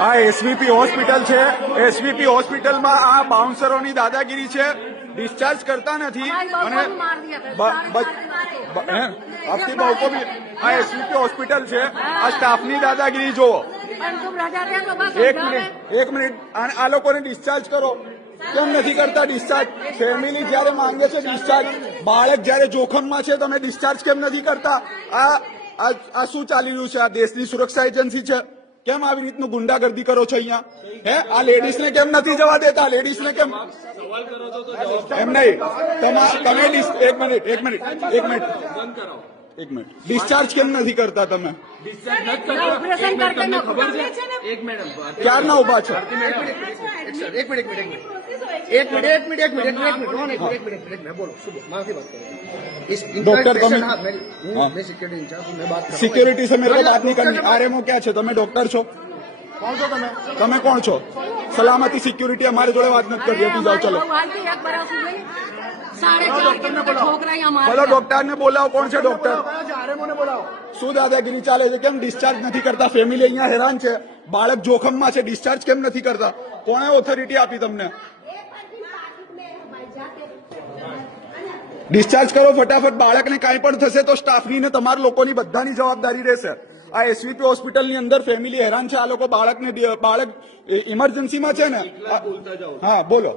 આ SVP hospital છે। SVP હોસ્પિટલમાં આ બાઉન્સરોની દાદાગીરી છે। डिस्चार्ज करता नहीं आपकी बहू को भी आ एसवीपी हॉस्पिटल है। आ स्टाफ नी दादागिरी जो एक मिनिट आ लोग ने डिस्चार्ज करो केम नहीं करता डिस्चार्ज। फेमिली जયારે मांगे છે डिस्चार्ज, बाळक जયારે जोखमમાં છે તમે डिस्चार्ज केम नहीं करता। आ શું ચાલી રહ્યું છે? આ દેશની સુરક્ષા એજન્સી છે। કેમ આવી રીતનું ગુંડાગર્દી કરો છો અહીંયા? હે આ લેડીઝ ને કેમ નથી જવા દેતા? લેડીઝ ને કેમ એમ નહીં? તમે એક मिनट डिस्चार्ज केम नहीं करता? તમે ક્યારના ઉભા છો? एक मिनट बोलो माफी बात करो डॉक्टर मैं सिक्योरिटी से मेरे को बात नहीं करनी। आरएमओ क्या है? તમે ડોક્ટર છો? તમે કોણ છો? સલામતી સિક્યુરિટી અમારી જોડે વાત નથી કરી હતી। જાઓ ચલો બોલો डॉक्टर ने बोलाओ। कौन से डॉक्टर? શું દાદાગીરી ચાલે છે? કેમ ડિસ્ચાર્જ નથી કરતા? ફેમિલી અહીંયા હેરાન છે, બાળક જોખમમાં છે, ડિસ્ચાર્જ કેમ નથી કરતા? કોણે ઓથોરિટી આપી તમને? ડિસ્ચાર્જ કરો ફટાફટ। બાળકને કાંઈ પણ થશે તો સ્ટાફની ને તમારા લોકોની બધાની જવાબદારી રહેશે। આ એસવીપી હોસ્પિટલની અંદર ફેમિલી હેરાન છે। આ લોકો બાળક ઇમરજન્સીમાં છે ને। હા બોલો।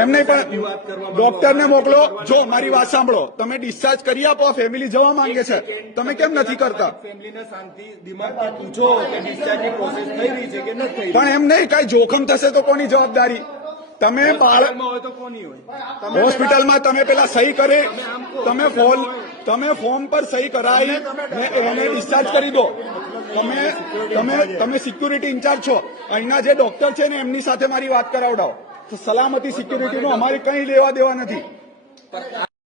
એમ નહીં પણ ડોક્ટરને મોકલો। જો મારી વાત સાંભળો, તમે ડિસ્ચાર્જ કરી આપો। ફેમિલી જવા માંગે છે, તમે કેમ નથી કરતા? ફેમિલીને શાંતિ દિમાગથી પૂછો કે ડિસ્ચાર્જની પ્રોસેસ થઈ રહી છે કે નથી થઈ? પણ એમ નહીં, કઈ જોખમ થશે તો કોની જવાબદારી? તમે બાળકમાં હોય તો કોની હોય? હોસ્પિટલમાં તમે પેલા સહી કરી, તમે ફોર્મ પર સહી કરાવી એને ડિસ્ચાર્જ કરી દો। તમે સિક્યુરિટી ઇન્ચાર્જ છો। અહીંના જે ડોક્ટર છે ને એમની સાથે મારી વાત કરાવડાવો। સલામતી સિક્યુરિટીનો અમારી કઈ લેવા દેવા નથી।